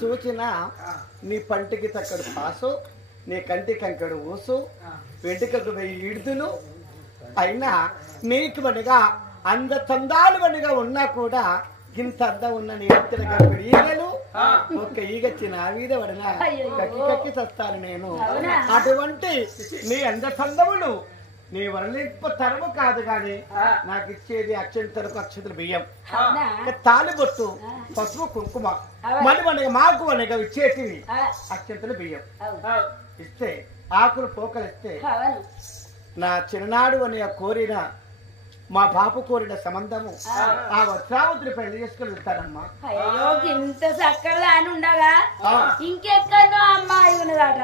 చూసినా నీ పంటికి తక్కడు పాసు, నీ కంటి కంకడు ఊసు, వెంటికకు 1000 ఈడుతులు అయినా నీకు వనిగా అంద చందాలు వనిగా ఉన్నా కూడా ఇంత అందం ఉన్న నీ ఎత్తున గంపెడు ఈగలు ఒక్క ఈగచ్చి నా మీద పడినా కక్కి కక్కి చస్తాను నేను. అటువంటి నీ అంద చందములు నీ వరలింప తరము కాదు గాని నాకు ఇచ్చేది అక్షంతలకు అక్షతలు బియ్యం, తాలిబొట్టు, పసుపు, కుంకుమ మనగా మాకు అనగా ఇచ్చేటివి అక్షంతలు బియ్యం ఇస్తే, ఆకులు పోకలు ఇస్తే నా చిన్ననాడు అని కోరిన మా బాపు కోరిన సంబంధము ఆ వస్త్రావతిని పెళ్లి చేసుకుని వెళ్తానమ్మా. అయ్యో ఇంత చక్కగా అని ఉండగా ఇంకెక్కడో అమ్మాయి ఉన్నదట.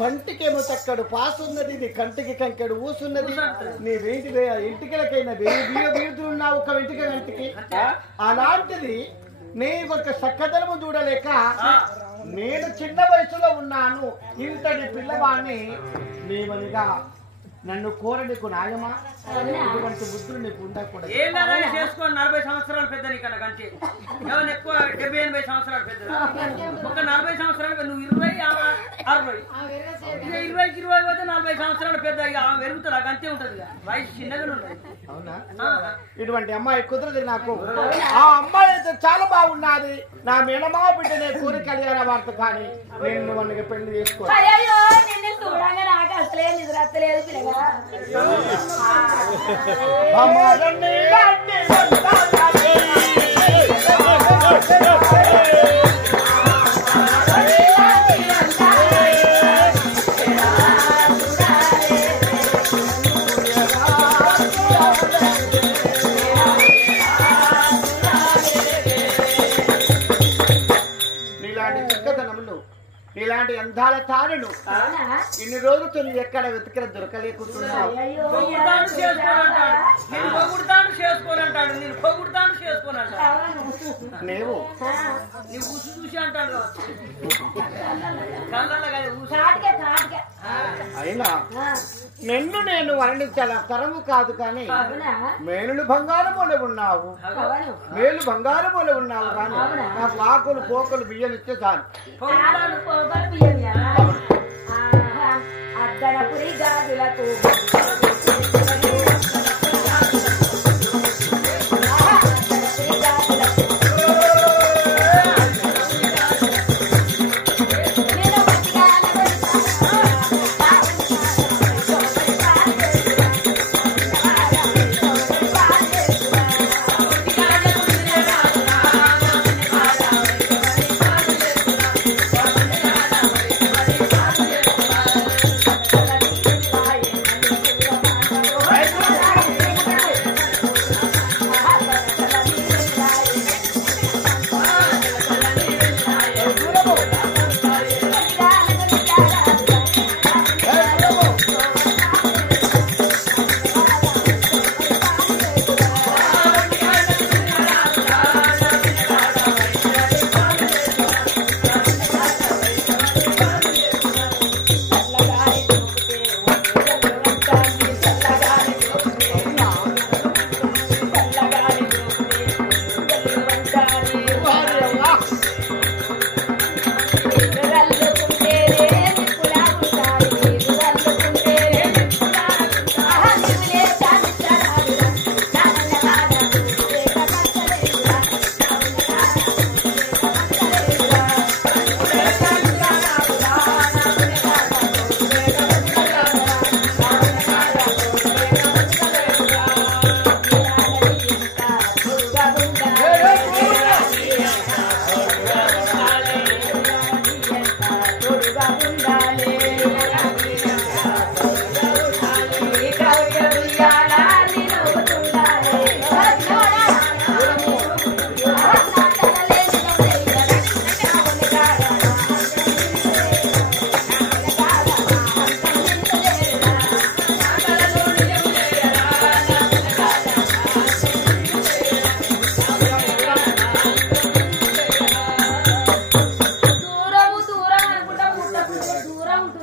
పంటికేమో తక్కడు పాసున్నది, నీ కంటికి కంకెడు ఊసున్నది, నీ వెంటి ఇంటికలకైనా బీరుతున్నా ఒక వెంటిక కంటికి. అలాంటిది నీ ఒక చక్కదనము చూడలేక నేను చిన్న వయసులో ఉన్నాను, ఇంతటి పిల్లవాడిని నీవనిగా నన్ను కోరనికు న్యాయమా? ఇటువంటి బుద్ధులు నీకు ఉండకూడదు. ఏంటనే చేసుకోండి, 40 సంవత్సరాలు పెద్ద నీకన్నా కంటే ఎవరు ఎక్కువ 70-80 సంవత్సరాలు పెద్ద. ఒక 40 సంవత్సరాలు నువ్వు 20-60 20-20 పోతే 40 సంవత్సరాలు పెద్ద. ఇక పెరుగుతుంది, అంతే ఉంటది, వయసు చిన్నగానే ఉంటది. అవునా? ఇటువంటి అమ్మాయి కుదరదు నాకు. ఆ అమ్మాయి అయితే చాలా బాగున్నది, నా మేనమా బిడ్డనే కోరి కళ్యాణ వార్త, కానీ నేను మనకి పెళ్లి చేసుకోవాలి. ఇలాంటి అందాల తారును ఇన్ని రోజులు ఎక్కడ వెతికిన దొరకలేకుంటున్నావు. నీవు చూసి అంటాడు అయినా నిన్ను నేను వర్ణించాల తరము కాదు, కానీ మేలులు బంగారములు ఉన్నావు, మేలు బంగారములు ఉన్నావు, కానీ నాకు ఆకులు పోకలు బియ్యం ఇస్తే చాలు. అద్దనపురి గాజులకు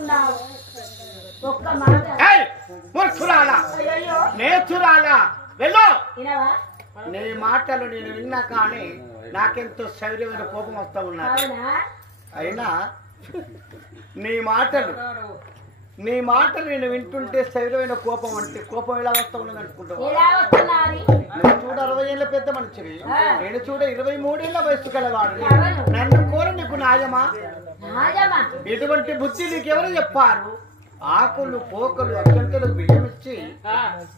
ఉన్నావు ఒక్క మాట ఏయ్ మూర్ఖురాలా అయ్యో నేర్చురాలా వెళ్ళు వినవా నీ మాటలు నేను విన్నా కానీ నాకెంతో శౌర్యమైన కోపం వస్తా ఉన్నది అవునా అయినా నీ మాటలు నేను వింటుంటే శౌర్యమైన కోపం అంటే కోపం ఎలా వస్తా ఉన్నది అనుకుంటావు ఎలా వస్తున్నది నువ్వు చూడ 60 ఏళ్ళ పెద్ద మనిషివి నేను చూడ 23 ఏళ్ళ వయసు కలవాడు అవును. నన్ను కోర నీకు న్యాయమా రాజమ్మా ఇటువంటి బుద్ధి నీకెవరు చెప్పారు ఆకులు పోకలు అక్షంతలు బియ్యం ఇచ్చి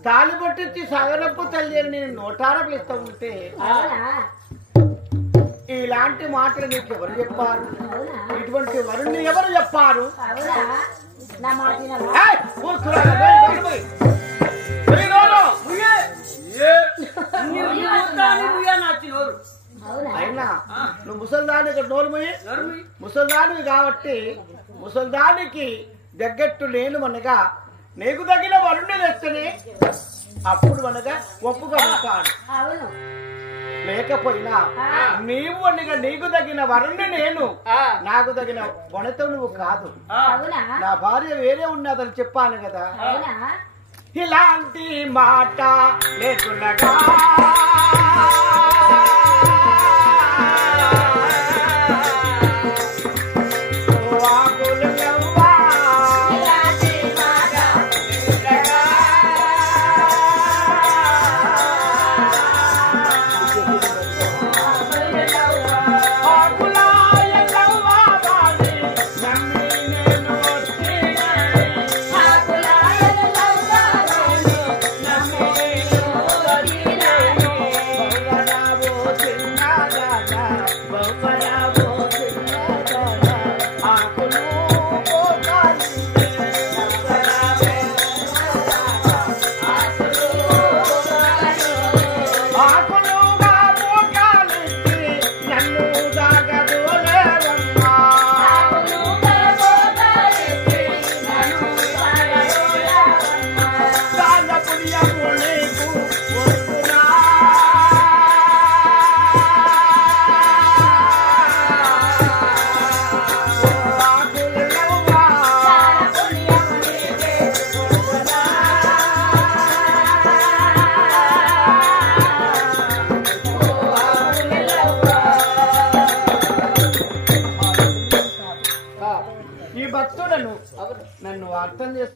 తాలి పట్టించి సాగనప్పు తల్లి నేను నోటార పిలుస్తూ ఉంటే అవునా ఇలాంటి మాటలు నీకు ఎవరు చెప్పారు అవునా ఇటువంటి వరుణ్ణి ఎవరు చెప్పారు అవునా నా మాట వినవా ఏయ్, కూర్చోరా, పోయి, పోయి. పోయి నోరు. అవునా అయినా నువ్వు ముసల్దాని ఇక్కడ నోరు పోయి ముసల్దానివి కాబట్టి ముసల్దానికి దగ్గట్టు నేను అనగా నీకు తగిన వరుణ్ణి తెస్తేనే అప్పుడు అనగా ఒప్పుగా ఉంటాడు అవును లేకపోయినా నీవు అనగా నీకు తగిన వరుణ్ణి నేను నాకు తగిన వనతో నువ్వు కాదు అవునా నా భార్య వేరే ఉన్నదని చెప్పాను కదా అవునా ఇలాంటి మాట లేకునగా ఈ భక్తుడను నన్ను అర్థం చేస్తా